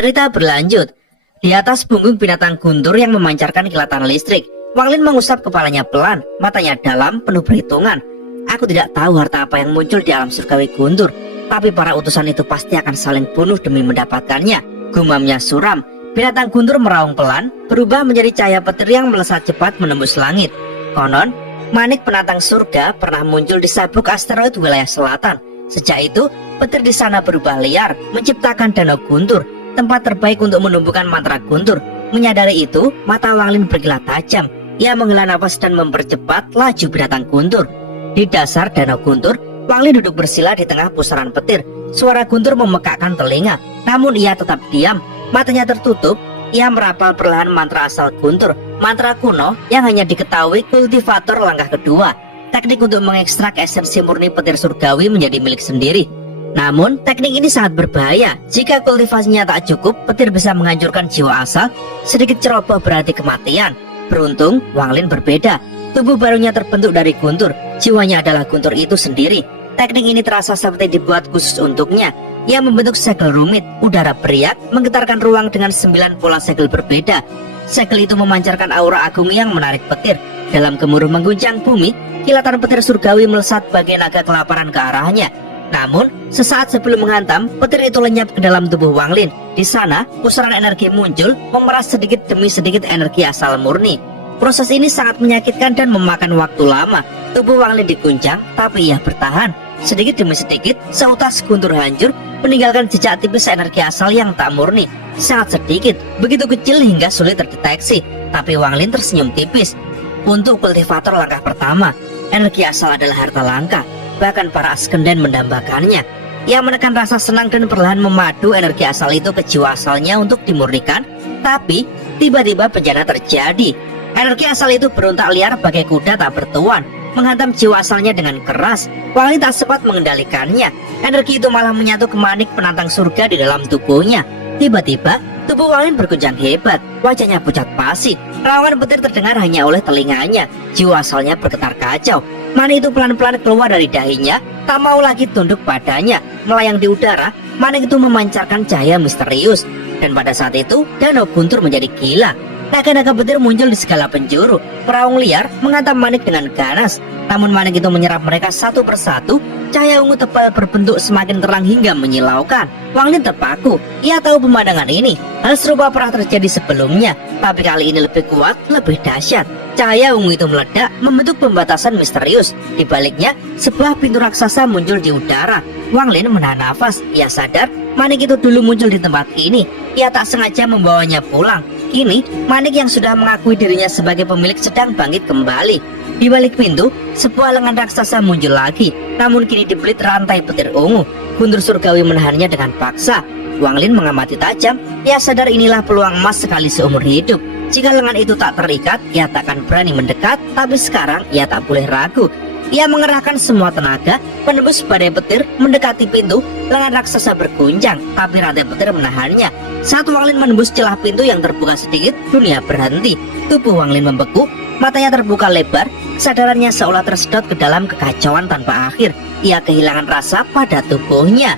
Cerita berlanjut. Di atas punggung binatang guntur yang memancarkan kilatan listrik, Wang Lin mengusap kepalanya pelan, matanya dalam, penuh perhitungan. Aku tidak tahu harta apa yang muncul di alam surgawi guntur, tapi para utusan itu pasti akan saling bunuh demi mendapatkannya. Gumamnya suram. Binatang guntur meraung pelan, berubah menjadi cahaya petir yang melesat cepat menembus langit. Konon, manik penantang surga pernah muncul di sabuk asteroid wilayah selatan. Sejak itu, petir di sana berubah liar, menciptakan danau guntur, tempat terbaik untuk menumbuhkan mantra guntur. Menyadari itu, mata Wang Lin berkilat tajam. Ia menghela nafas dan mempercepat laju binatang guntur. Di dasar danau guntur, Wang Lin duduk bersila di tengah pusaran petir. Suara guntur memekakkan telinga, namun ia tetap diam. Matanya tertutup. Ia merapal perlahan mantra asal guntur, mantra kuno yang hanya diketahui kultivator langkah kedua. Teknik untuk mengekstrak esensi murni petir surgawi menjadi milik sendiri. Namun, teknik ini sangat berbahaya. Jika kultivasinya tak cukup, petir bisa menghancurkan jiwa asal. Sedikit ceroboh berarti kematian. Beruntung, Wang Lin berbeda. Tubuh barunya terbentuk dari guntur. Jiwanya adalah guntur itu sendiri. Teknik ini terasa seperti dibuat khusus untuknya. Ia membentuk segel rumit. Udara beriak, menggetarkan ruang dengan 9 pola segel berbeda. Segel itu memancarkan aura agung yang menarik petir. Dalam gemuruh mengguncang bumi, kilatan petir surgawi melesat bagai naga kelaparan ke arahnya. Namun, sesaat sebelum menghantam, petir itu lenyap ke dalam tubuh Wang Lin. Di sana, pusaran energi muncul, memeras sedikit demi sedikit energi asal murni. Proses ini sangat menyakitkan dan memakan waktu lama. Tubuh Wang Lin diguncang, tapi ia bertahan. Sedikit demi sedikit, seutas guntur hancur, meninggalkan jejak tipis energi asal yang tak murni. Sangat sedikit, begitu kecil hingga sulit terdeteksi. Tapi Wang Lin tersenyum tipis. Untuk kultivator langkah pertama, energi asal adalah harta langka. Bahkan para askenden mendambakannya. Ia menekan rasa senang dan perlahan memadu energi asal itu ke jiwa asalnya untuk dimurnikan. Tapi tiba-tiba bencana terjadi. Energi asal itu berontak liar bagai kuda tak bertuan, menghantam jiwa asalnya dengan keras. Wang Lin tak sempat mengendalikannya. Energi itu malah menyatu ke manik penantang surga di dalam tubuhnya. Tiba-tiba tubuh Wang Lin berguncang hebat. Wajahnya pucat pasi. Rawangan petir terdengar hanya oleh telinganya. Jiwa asalnya bergetar kacau. Manik itu pelan-pelan keluar dari dahinya, tak mau lagi tunduk padanya. Melayang di udara, manik itu memancarkan cahaya misterius. Dan pada saat itu, danau guntur menjadi gila. Naga-naga petir muncul di segala penjuru. Peraung liar menghantam manik dengan ganas. Namun manik itu menyerap mereka satu persatu. Cahaya ungu tebal berbentuk semakin terang hingga menyilaukan. Wang Lin terpaku. Ia tahu pemandangan ini. Hal serupa pernah terjadi sebelumnya, tapi kali ini lebih kuat, lebih dahsyat. Cahaya ungu itu meledak, membentuk pembatasan misterius. Di baliknya, sebuah pintu raksasa muncul di udara. Wang Lin menahan nafas. Ia sadar manik itu dulu muncul di tempat ini. Ia tak sengaja membawanya pulang. Kini, manik yang sudah mengakui dirinya sebagai pemilik sedang bangkit kembali. Di balik pintu, sebuah lengan raksasa muncul lagi. Namun kini dibelit rantai petir ungu. Guntur surgawi menahannya dengan paksa. Wang Lin mengamati tajam. Ia sadar inilah peluang emas sekali seumur hidup. Jika lengan itu tak terikat, ia tak akan berani mendekat. Tapi sekarang, ia tak boleh ragu. Ia mengerahkan semua tenaga, menembus badai petir, mendekati pintu. Lengan raksasa berguncang, tapi rantai petir menahannya. Saat Wang Lin menembus celah pintu yang terbuka sedikit, dunia berhenti. Tubuh Wang Lin membeku, matanya terbuka lebar. Kesadarannya seolah tersedot ke dalam kekacauan tanpa akhir. Ia kehilangan rasa pada tubuhnya.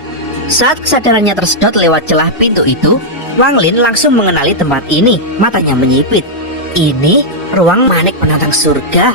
Saat kesadarannya tersedot lewat celah pintu itu, Wang Lin langsung mengenali tempat ini. Matanya menyipit. Ini ruang manik penantang surga.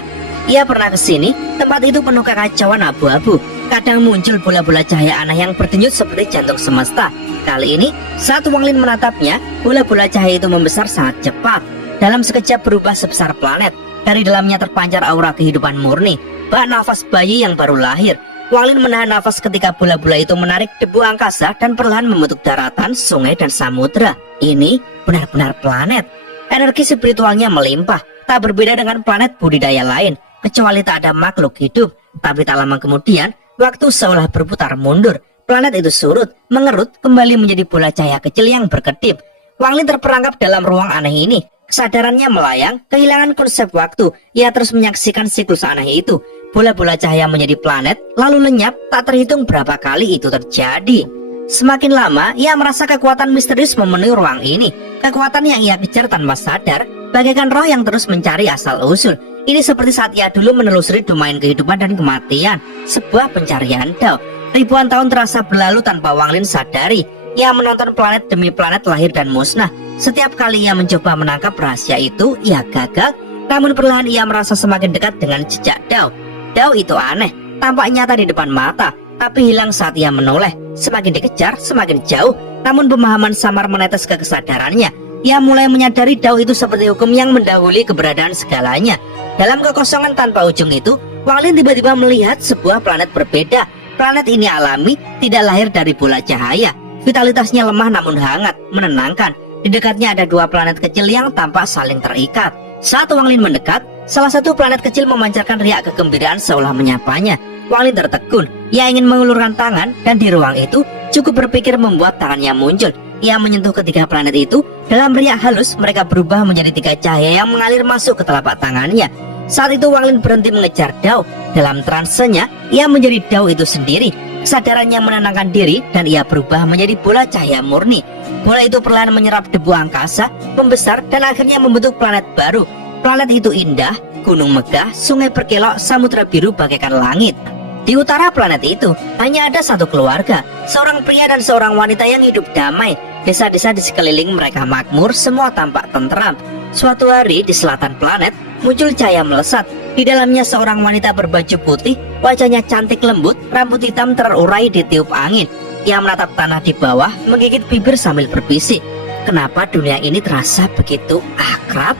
Ia pernah ke sini. Tempat itu penuh kekacauan abu-abu. Kadang muncul bola-bola cahaya aneh yang berdenyut seperti jantung semesta. Kali ini, saat Wang Lin menatapnya, bola-bola cahaya itu membesar sangat cepat. Dalam sekejap berubah sebesar planet. Dari dalamnya terpancar aura kehidupan murni, bak nafas bayi yang baru lahir. Wang Lin menahan nafas ketika bola-bola itu menarik debu angkasa dan perlahan membentuk daratan, sungai, dan samudera. Ini benar-benar planet. Energi spiritualnya melimpah, tak berbeda dengan planet budidaya lain, kecuali tak ada makhluk hidup. Tapi tak lama kemudian, waktu seolah berputar mundur. Planet itu surut, mengerut, kembali menjadi bola cahaya kecil yang berkedip. Wang Lin terperangkap dalam ruang aneh ini. Kesadarannya melayang, kehilangan konsep waktu. Ia terus menyaksikan siklus aneh itu. Bola-bola cahaya menjadi planet, lalu lenyap. Tak terhitung berapa kali itu terjadi. Semakin lama, ia merasa kekuatan misterius memenuhi ruang ini. Kekuatan yang ia kejar tanpa sadar, bagaikan roh yang terus mencari asal-usul. Ini seperti saat ia dulu menelusuri domain kehidupan dan kematian. Sebuah pencarian Dao. Ribuan tahun terasa berlalu tanpa Wang Lin sadari. Ia menonton planet demi planet lahir dan musnah. Setiap kali ia mencoba menangkap rahasia itu, ia gagal. Namun perlahan ia merasa semakin dekat dengan jejak Dao. Dao itu aneh, tampak nyata di depan mata, tapi hilang saat ia menoleh. Semakin dikejar, semakin jauh. Namun pemahaman samar menetes ke kesadarannya. Ia mulai menyadari Dao itu seperti hukum yang mendahului keberadaan segalanya. Dalam kekosongan tanpa ujung itu, Wang Lin tiba-tiba melihat sebuah planet berbeda. Planet ini alami, tidak lahir dari bola cahaya. Vitalitasnya lemah namun hangat, menenangkan. Di dekatnya ada dua planet kecil yang tampak saling terikat. Saat Wang Lin mendekat, salah satu planet kecil memancarkan riak kegembiraan seolah menyapanya. Wang Lin tertegun. Ia ingin mengulurkan tangan dan di ruang itu cukup berpikir membuat tangannya muncul. Ia menyentuh ketiga planet itu. Dalam riak halus mereka berubah menjadi tiga cahaya yang mengalir masuk ke telapak tangannya. Saat itu Wang Lin berhenti mengejar Dao. Dalam transenya ia menjadi Dao itu sendiri. Kesadarannya menenangkan diri dan ia berubah menjadi bola cahaya murni. Bola itu perlahan menyerap debu angkasa, membesar dan akhirnya membentuk planet baru. Planet itu indah, gunung megah, sungai berkelok, samudra biru bagaikan langit. Di utara planet itu hanya ada satu keluarga, seorang pria dan seorang wanita yang hidup damai. Desa-desa di sekeliling mereka makmur, semua tampak tentram. Suatu hari di selatan planet muncul cahaya melesat. Di dalamnya seorang wanita berbaju putih, wajahnya cantik lembut, rambut hitam terurai ditiup angin. Ia menatap tanah di bawah, menggigit bibir sambil berbisik. Kenapa dunia ini terasa begitu akrab?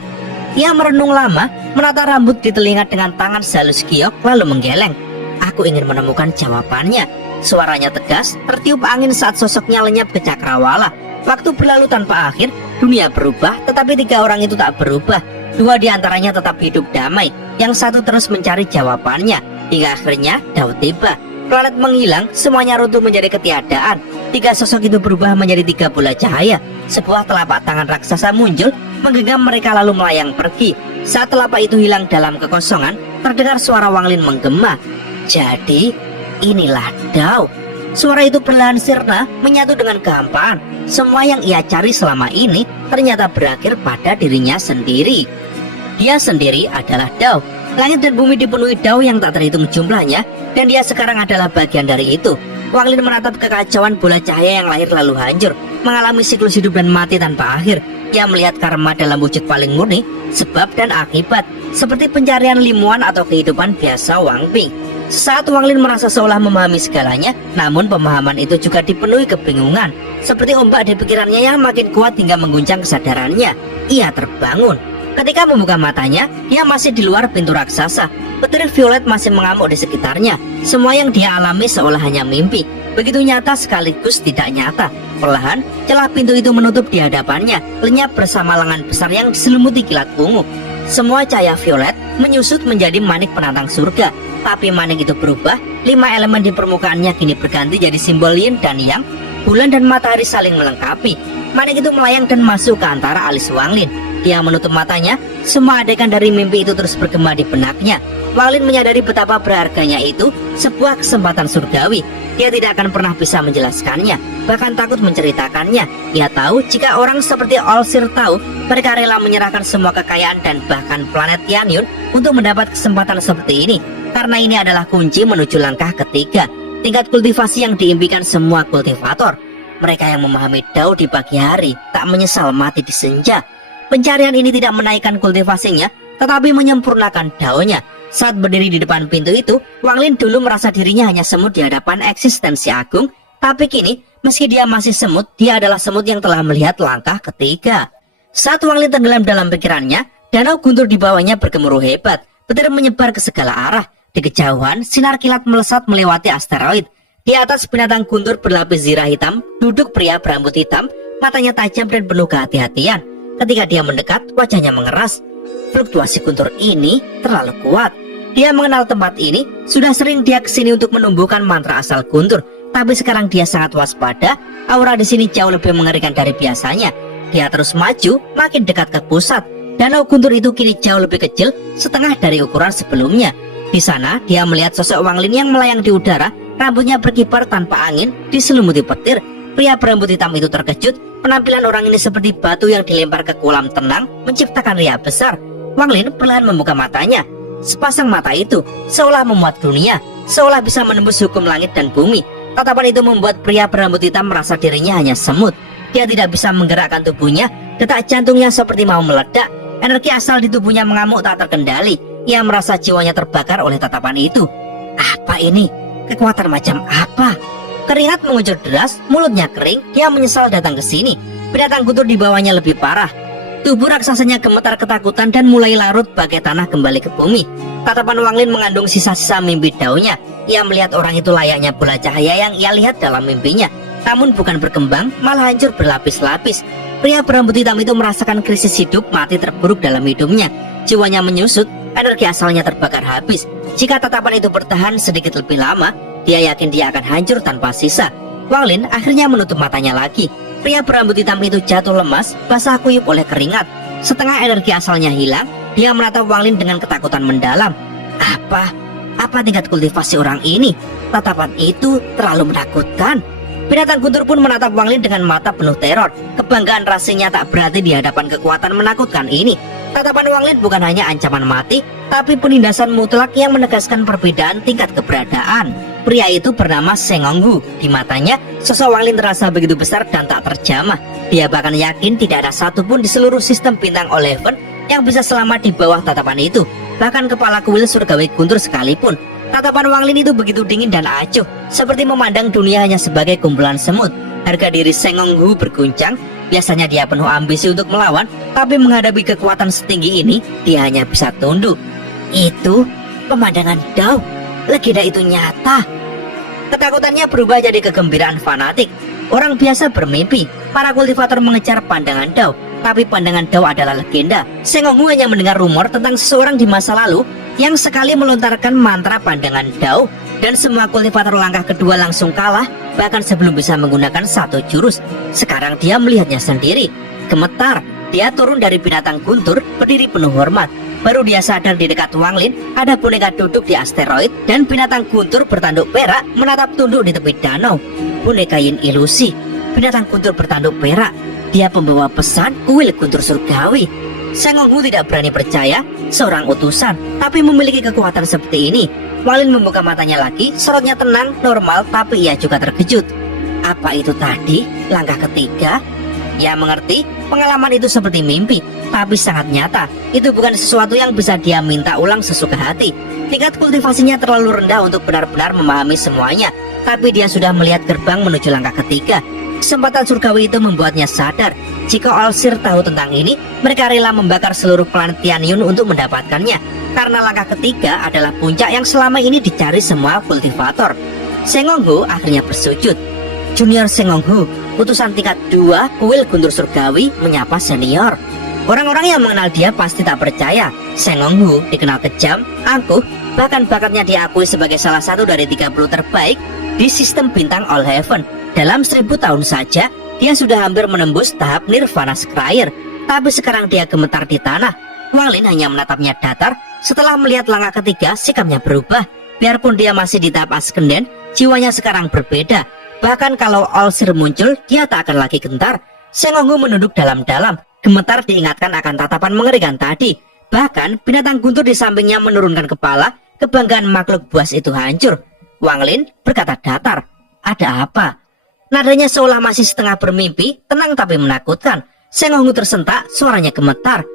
Ia merenung lama, menata rambut di telinga dengan tangan sehalus giok lalu menggeleng. Aku ingin menemukan jawabannya. Suaranya tegas, tertiup angin saat sosoknya lenyap ke cakrawala. Waktu berlalu tanpa akhir, dunia berubah, tetapi tiga orang itu tak berubah. Dua di antaranya tetap hidup damai, yang satu terus mencari jawabannya. Hingga akhirnya Dao tiba. Planet menghilang, semuanya runtuh menjadi ketiadaan. Tiga sosok itu berubah menjadi tiga bola cahaya. Sebuah telapak tangan raksasa muncul, menggenggam mereka lalu melayang pergi. Saat telapak itu hilang dalam kekosongan, terdengar suara Wang Lin menggema. Jadi, inilah Dao. Suara itu perlahan sirna, menyatu dengan kehampaan. Semua yang ia cari selama ini ternyata berakhir pada dirinya sendiri. Dia sendiri adalah Dao. Langit dan bumi dipenuhi Dao yang tak terhitung jumlahnya, dan dia sekarang adalah bagian dari itu. Wang Lin menatap kekacauan bola cahaya yang lahir lalu hancur, mengalami siklus hidup dan mati tanpa akhir. Ia melihat karma dalam wujud paling murni, sebab dan akibat, seperti pencarian limuan atau kehidupan biasa Wang Ping. Saat Wang Lin merasa seolah memahami segalanya, namun pemahaman itu juga dipenuhi kebingungan. Seperti ombak di pikirannya yang makin kuat hingga mengguncang kesadarannya. Ia terbangun. Ketika membuka matanya, dia masih di luar pintu raksasa. Petir violet masih mengamuk di sekitarnya. Semua yang dia alami seolah hanya mimpi. Begitu nyata sekaligus tidak nyata. Perlahan, celah pintu itu menutup di hadapannya, lenyap bersama lengan besar yang diselimuti kilat ungu. Semua cahaya violet menyusut menjadi manik penantang surga. Tapi manik itu berubah, 5 elemen di permukaannya kini berganti jadi simbol yin dan yang. Bulan dan matahari saling melengkapi. Manik itu melayang dan masuk ke antara alis Wang Lin. Dia menutup matanya, semua adegan dari mimpi itu terus bergema di benaknya. Wang Lin menyadari betapa berharganya itu, sebuah kesempatan surgawi. Dia tidak akan pernah bisa menjelaskannya, bahkan takut menceritakannya. Ia tahu jika orang seperti Olsir tahu, mereka rela menyerahkan semua kekayaan dan bahkan planet Tianyun untuk mendapat kesempatan seperti ini. Karena ini adalah kunci menuju langkah ketiga, tingkat kultivasi yang diimpikan semua kultivator. Mereka yang memahami Dao di pagi hari tak menyesal mati di senja. Pencarian ini tidak menaikkan kultivasinya, tetapi menyempurnakan Dao-nya. Saat berdiri di depan pintu itu, Wang Lin dulu merasa dirinya hanya semut di hadapan eksistensi agung. Tapi kini, meski dia masih semut, dia adalah semut yang telah melihat langkah ketiga. Saat Wang Lin tenggelam dalam pikirannya, danau guntur di bawahnya bergemuruh hebat. Petir menyebar ke segala arah. Di kejauhan, sinar kilat melesat melewati asteroid. Di atas binatang guntur berlapis zirah hitam, duduk pria berambut hitam, matanya tajam dan penuh kehati-hatian. Ketika dia mendekat, wajahnya mengeras. Fluktuasi guntur ini terlalu kuat. Dia mengenal tempat ini, sudah sering dia kesini untuk menumbuhkan mantra asal guntur. Tapi sekarang dia sangat waspada, aura di sini jauh lebih mengerikan dari biasanya. Dia terus maju, makin dekat ke pusat. Danau guntur itu kini jauh lebih kecil, setengah dari ukuran sebelumnya. Di sana, dia melihat sosok Wang Lin yang melayang di udara, rambutnya berkibar tanpa angin, diselimuti petir. Pria berambut hitam itu terkejut. Penampilan orang ini seperti batu yang dilempar ke kolam tenang, menciptakan riak besar. Wang Lin perlahan membuka matanya. Sepasang mata itu seolah memuat dunia, seolah bisa menembus hukum langit dan bumi. Tatapan itu membuat pria berambut hitam merasa dirinya hanya semut. Dia tidak bisa menggerakkan tubuhnya, detak jantungnya seperti mau meledak. Energi asal di tubuhnya mengamuk tak terkendali. Ia merasa jiwanya terbakar oleh tatapan itu. Apa ini? Kekuatan macam apa? Keringat mengucur deras, mulutnya kering. Dia menyesal datang ke sini. Binatang guntur di bawahnya lebih parah. Tubuh raksasanya gemetar ketakutan dan mulai larut bagai tanah kembali ke bumi. Tatapan Wang Lin mengandung sisa-sisa mimpi daunnya. Ia melihat orang itu layaknya bola cahaya yang ia lihat dalam mimpinya. Namun bukan berkembang, malah hancur berlapis-lapis. Pria berambut hitam itu merasakan krisis hidup mati terburuk dalam hidupnya. Jiwanya menyusut, energi asalnya terbakar habis. Jika tatapan itu bertahan sedikit lebih lama, dia yakin dia akan hancur tanpa sisa. Wang Lin akhirnya menutup matanya lagi. Pria berambut hitam itu jatuh lemas, basah kuyup oleh keringat. Setengah energi asalnya hilang. Dia menatap Wang Lin dengan ketakutan mendalam. Apa tingkat kultivasi orang ini? Tatapan itu terlalu menakutkan. Binatang guntur pun menatap Wang Lin dengan mata penuh teror. Kebanggaan rasanya tak berarti di hadapan kekuatan menakutkan ini. Tatapan Wang Lin bukan hanya ancaman mati, tapi penindasan mutlak yang menegaskan perbedaan tingkat keberadaan. Pria itu bernama Seng Honghu. Di matanya, sosok Wang Lin terasa begitu besar dan tak terjamah. Dia bahkan yakin tidak ada satupun di seluruh sistem bintang Oleven yang bisa selamat di bawah tatapan itu. Bahkan kepala kuil surgawi guntur sekalipun. Tatapan Wang Lin itu begitu dingin dan acuh, seperti memandang dunia hanya sebagai kumpulan semut. Harga diri Seng Honghu berguncang. Biasanya dia penuh ambisi untuk melawan, tapi menghadapi kekuatan setinggi ini, dia hanya bisa tunduk. Itu pemandangan Dao. Legenda itu nyata. Ketakutannya berubah jadi kegembiraan fanatik. Orang biasa bermimpi, para kultivator mengejar pandangan Dao, tapi pandangan Dao adalah legenda. Seng Honghu hanya mendengar rumor tentang seseorang di masa lalu yang sekali melontarkan mantra pandangan Dao, dan semua kultivator langkah kedua langsung kalah, bahkan sebelum bisa menggunakan satu jurus. Sekarang dia melihatnya sendiri. Gemetar, dia turun dari binatang guntur, berdiri penuh hormat. Baru dia sadar di dekat Wang Lin ada boneka duduk di asteroid, dan binatang guntur bertanduk perak menatap tunduk di tepi danau. Boneka Yin ilusi. Binatang guntur bertanduk perak. Dia pembawa pesan kuil guntur surgawi. Seng Honghu tidak berani percaya seorang utusan, tapi memiliki kekuatan seperti ini. Wang Lin membuka matanya lagi, sorotnya tenang, normal, tapi ia juga terkejut. Apa itu tadi? Langkah ketiga? Ia mengerti, pengalaman itu seperti mimpi, tapi sangat nyata. Itu bukan sesuatu yang bisa dia minta ulang sesuka hati. Tingkat kultivasinya terlalu rendah untuk benar-benar memahami semuanya, tapi dia sudah melihat gerbang menuju langkah ketiga. Kesempatan surgawi itu membuatnya sadar. Jika Alsir tahu tentang ini, mereka rela membakar seluruh planet Tianyun untuk mendapatkannya. Karena langkah ketiga adalah puncak yang selama ini dicari semua kultivator. Seng Honghu akhirnya bersujud. Junior Seng Honghu, utusan tingkat 2 kuil guntur surgawi, menyapa senior. Orang-orang yang mengenal dia pasti tak percaya. Seng Honghu dikenal kejam, angkuh, bahkan bakatnya diakui sebagai salah satu dari 30 terbaik di sistem bintang Oleven. Dalam 1000 tahun saja, dia sudah hampir menembus tahap Nirvana Scryer. Tapi sekarang dia gemetar di tanah. Wang Lin hanya menatapnya datar. Setelah melihat langkah ketiga, sikapnya berubah. Biarpun dia masih di tahap Askenden, jiwanya sekarang berbeda. Bahkan kalau Alsir muncul, dia tak akan lagi gentar. Seng Honghu menunduk dalam-dalam, gemetar diingatkan akan tatapan mengerikan tadi. Bahkan binatang guntur di sampingnya menurunkan kepala. Kebanggaan makhluk buas itu hancur. Wang Lin berkata datar, "Ada apa?" Nadanya seolah masih setengah bermimpi, tenang tapi menakutkan. Seng Honghu tersentak, suaranya gemetar.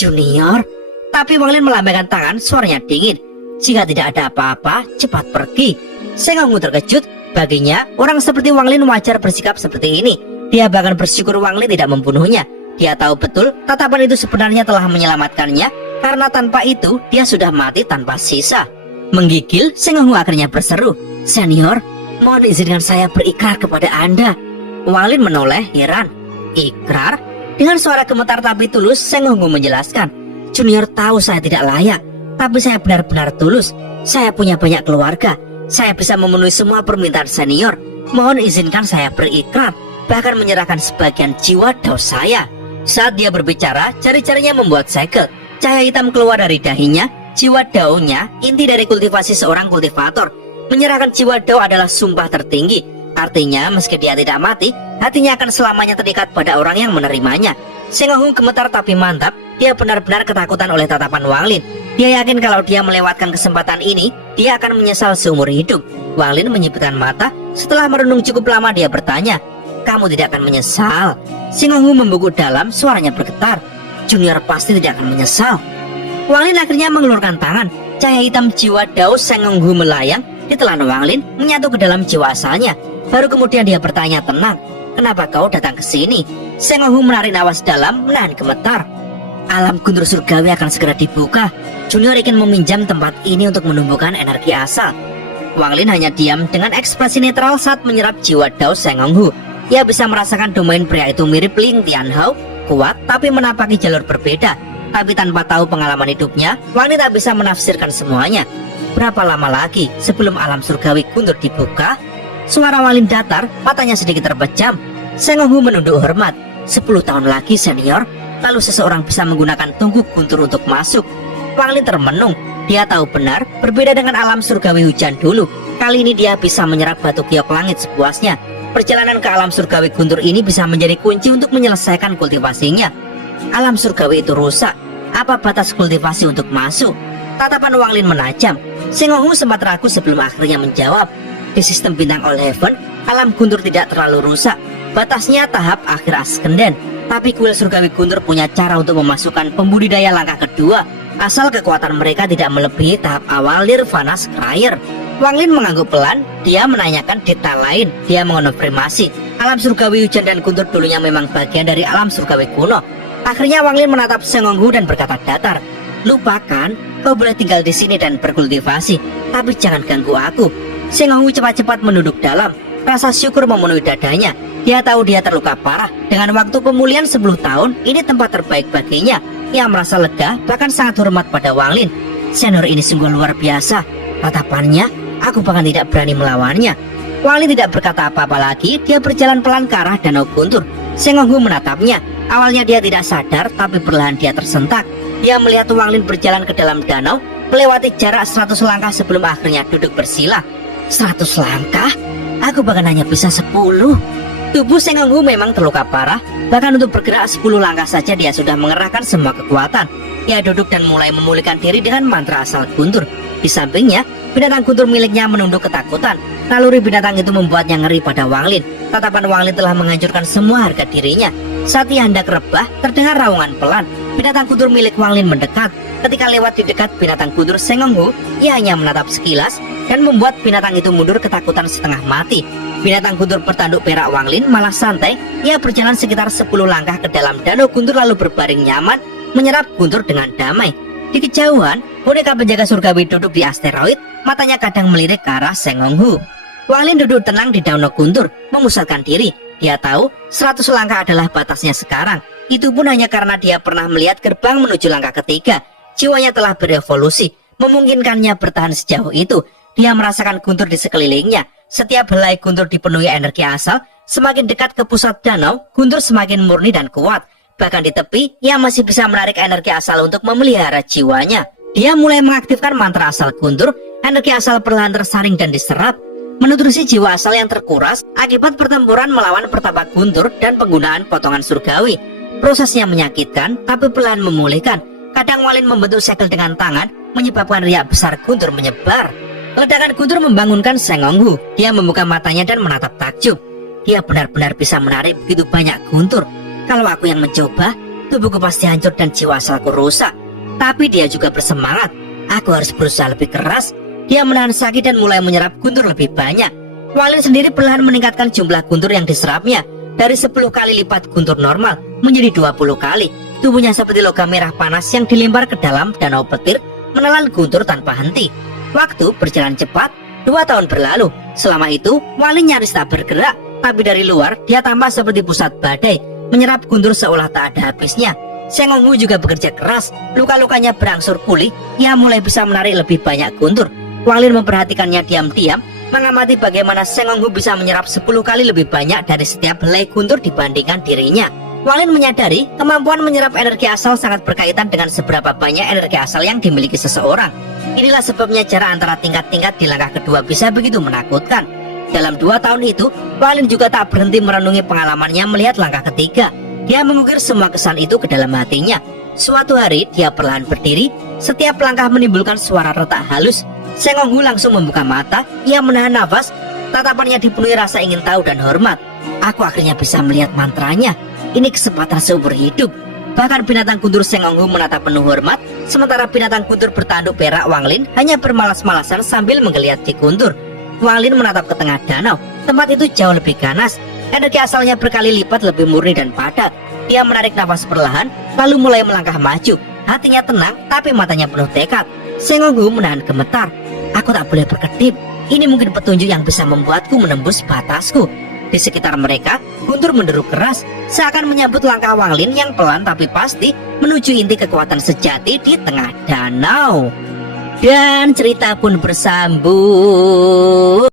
Junior? Tapi Wang Lin melambaikan tangan, suaranya dingin. Jika tidak ada apa-apa, cepat pergi. Seng Honghu terkejut. Baginya, orang seperti Wang Lin wajar bersikap seperti ini. Dia bahkan bersyukur Wang Lin tidak membunuhnya. Dia tahu betul tatapan itu sebenarnya telah menyelamatkannya, karena tanpa itu dia sudah mati tanpa sisa. Menggigil, Seng Honghu akhirnya berseru, "Senior, mohon izinkan saya berikrar kepada Anda." Wang Lin menoleh heran. "Ikrar?" Dengan suara gemetar tapi tulus, Seng Honghu menjelaskan, "Junior tahu saya tidak layak, tapi saya benar-benar tulus. Saya punya banyak keluarga. Saya bisa memenuhi semua permintaan senior. Mohon izinkan saya berikrar, bahkan menyerahkan sebagian jiwa Dao saya." Saat dia berbicara, jari-jarinya membuat segel. Cahaya hitam keluar dari dahinya. Jiwa Dao-nya, inti dari kultivasi seorang kultivator. Menyerahkan jiwa Dao adalah sumpah tertinggi. Artinya meski dia tidak mati, hatinya akan selamanya terikat pada orang yang menerimanya. Seng Honghu gemetar tapi mantap. Dia benar-benar ketakutan oleh tatapan Wang Lin. Dia yakin kalau dia melewatkan kesempatan ini, dia akan menyesal seumur hidup. Wang Lin menyipitkan mata. Setelah merenung cukup lama dia bertanya, "Kamu tidak akan menyesal?" Seng Hong Hu membungkuk dalam, suaranya bergetar. "Junior pasti tidak akan menyesal." Wang Lin akhirnya mengelurkan tangan. Cahaya hitam jiwa Dao Seng Hong Hu melayang, ditelan Wang Lin menyatu ke dalam jiwa asalnya. Baru kemudian dia bertanya tenang, "Kenapa kau datang ke sini?" Seng Hong Hu menarik napas dalam, menahan gemetar. "Alam Guntur Surgawi akan segera dibuka. Junior ingin meminjam tempat ini untuk menumbuhkan energi asal." Wang Lin hanya diam dengan ekspresi netral saat menyerap jiwa Dao Seng Hong Hu. Ia bisa merasakan domain pria itu mirip Ling Tianhao, kuat tapi menapaki jalur berbeda. Tapi tanpa tahu pengalaman hidupnya, Wang Lin tak bisa menafsirkan semuanya. Berapa lama lagi sebelum alam surgawi Guntur dibuka? Suara Wang Lin datar, matanya sedikit terpejam. Seng Hong Hu menunduk hormat. 10 tahun lagi senior, lalu seseorang bisa menggunakan tungku Guntur untuk masuk. Wang Lin termenung. Dia tahu benar, berbeda dengan alam surgawi hujan dulu. Kali ini dia bisa menyerap batu giok langit sepuasnya. Perjalanan ke alam surgawi Guntur ini bisa menjadi kunci untuk menyelesaikan kultivasinya. Alam surgawi itu rusak. Apa batas kultivasi untuk masuk? Tatapan Wang Lin menajam. Seng Hong Hu sempat ragu sebelum akhirnya menjawab. Di sistem bintang All Heaven, alam Guntur tidak terlalu rusak. Batasnya tahap akhir Askenden. Tapi kuil surgawi Guntur punya cara untuk memasukkan pembudidaya langkah kedua, asal kekuatan mereka tidak melebihi tahap awal Nirvana Scryer. Wang Lin mengangguk pelan. Dia menanyakan detail lain. Dia mengonfirmasi alam surgawi hujan dan Guntur dulunya memang bagian dari alam surgawi kuno. Akhirnya Wang Lin menatap Seng Hong Hu dan berkata datar, "Lupakan, kau boleh tinggal di sini dan berkultivasi, tapi jangan ganggu aku." Seng Hong Hu cepat-cepat menunduk dalam. Rasa syukur memenuhi dadanya. Dia tahu dia terluka parah. Dengan waktu pemulihan 10 tahun, ini tempat terbaik baginya. Ia merasa lega, bahkan sangat hormat pada Wang Lin. Senior ini sungguh luar biasa. Tatapannya, aku bahkan tidak berani melawannya. Wang Lin tidak berkata apa-apa lagi. Dia berjalan pelan ke arah Danau Guntur. Seng Hong Hu menatapnya. Awalnya dia tidak sadar, tapi perlahan dia tersentak. Dia melihat Wang Lin berjalan ke dalam danau, melewati jarak 100 langkah sebelum akhirnya duduk bersila. 100 langkah? Aku bahkan hanya bisa 10. Tubuh Seng Hong Hu memang terluka parah. Bahkan untuk bergerak 10 langkah saja dia sudah mengerahkan semua kekuatan. Ia duduk dan mulai memulihkan diri dengan mantra asal Guntur. Di sampingnya, binatang Guntur miliknya menunduk ketakutan. Naluri binatang itu membuatnya ngeri pada Wang Lin. Tatapan Wang Lin telah menghancurkan semua harga dirinya. Saat ia hendak rebah, terdengar raungan pelan. Binatang Guntur milik Wang Lin mendekat. Ketika lewat di dekat binatang Guntur Seng Hong Hu, ia hanya menatap sekilas dan membuat binatang itu mundur ketakutan setengah mati. Binatang Guntur bertanduk perak Wang Lin malah santai. Ia berjalan sekitar 10 langkah ke dalam danau Guntur lalu berbaring nyaman, menyerap Guntur dengan damai. Di kejauhan, boneka penjaga surgawi duduk di asteroid, matanya kadang melirik ke arah Seng Hong Hu. Wang Lin duduk tenang di danau Guntur, memusatkan diri. Dia tahu 100 langkah adalah batasnya sekarang. Itu pun hanya karena dia pernah melihat gerbang menuju langkah ketiga. Jiwanya telah berevolusi, memungkinkannya bertahan sejauh itu. Dia merasakan Guntur di sekelilingnya. Setiap helai Guntur dipenuhi energi asal. Semakin dekat ke pusat danau, Guntur semakin murni dan kuat. Bahkan di tepi, ia masih bisa menarik energi asal untuk memelihara jiwanya. Dia mulai mengaktifkan mantra asal Guntur. Energi asal perlahan tersaring dan diserap, menutrisi jiwa asal yang terkuras akibat pertempuran melawan pertapa Guntur dan penggunaan potongan surgawi. Prosesnya menyakitkan, tapi perlahan memulihkan. Kadang Wang Lin membentuk segel dengan tangan, menyebabkan riak besar Guntur menyebar. Ledakan Guntur membangunkan Seng Hong Hu. Dia membuka matanya dan menatap takjub. Dia benar-benar bisa menarik begitu banyak Guntur. Kalau aku yang mencoba, tubuhku pasti hancur dan jiwa asalku rusak. Tapi dia juga bersemangat. Aku harus berusaha lebih keras. Dia menahan sakit dan mulai menyerap Guntur lebih banyak. Wang Lin sendiri perlahan meningkatkan jumlah Guntur yang diserapnya. Dari 10 kali lipat Guntur normal menjadi 20 kali. Tubuhnya seperti logam merah panas yang dilempar ke dalam danau petir, menelan Guntur tanpa henti. Waktu berjalan cepat, 2 tahun berlalu. Selama itu, Wang Lin nyaris tak bergerak. Tapi dari luar, dia tampak seperti pusat badai, menyerap Guntur seolah tak ada habisnya. Seng Hong Hu juga bekerja keras. Luka-lukanya berangsur pulih. Ia mulai bisa menarik lebih banyak Guntur. Wang Lin memperhatikannya diam-diam, mengamati bagaimana Seng Hong Hu bisa menyerap 10 kali lebih banyak dari setiap helai Guntur dibandingkan dirinya. Wang Lin menyadari kemampuan menyerap energi asal sangat berkaitan dengan seberapa banyak energi asal yang dimiliki seseorang. Inilah sebabnya jarak antara tingkat-tingkat di langkah kedua bisa begitu menakutkan. Dalam 2 tahun itu, Wang Lin juga tak berhenti merenungi pengalamannya melihat langkah ketiga. Dia mengukir semua kesan itu ke dalam hatinya. Suatu hari dia perlahan berdiri. Setiap langkah menimbulkan suara retak halus. Seng Hong Hu langsung membuka mata. Ia menahan nafas. Tatapannya dipenuhi rasa ingin tahu dan hormat. Aku akhirnya bisa melihat mantranya. Ini kesempatan seumur hidup. Bahkan binatang guntur Seng Hong Hu menatap penuh hormat, sementara binatang guntur bertanduk perak Wang Lin hanya bermalas-malasan sambil menggeliat di guntur. Wang Lin menatap ke tengah danau. Tempat itu jauh lebih ganas. Energi asalnya berkali lipat lebih murni dan padat. Dia menarik nafas perlahan, lalu mulai melangkah maju. Hatinya tenang, tapi matanya penuh tekad. Seng Hong Hu menahan gemetar. Aku tak boleh berkedip. Ini mungkin petunjuk yang bisa membuatku menembus batasku. Di sekitar mereka, guntur menderu keras, seakan menyambut langkah Wang Lin yang pelan tapi pasti menuju inti kekuatan sejati di tengah danau. Dan cerita pun bersambung.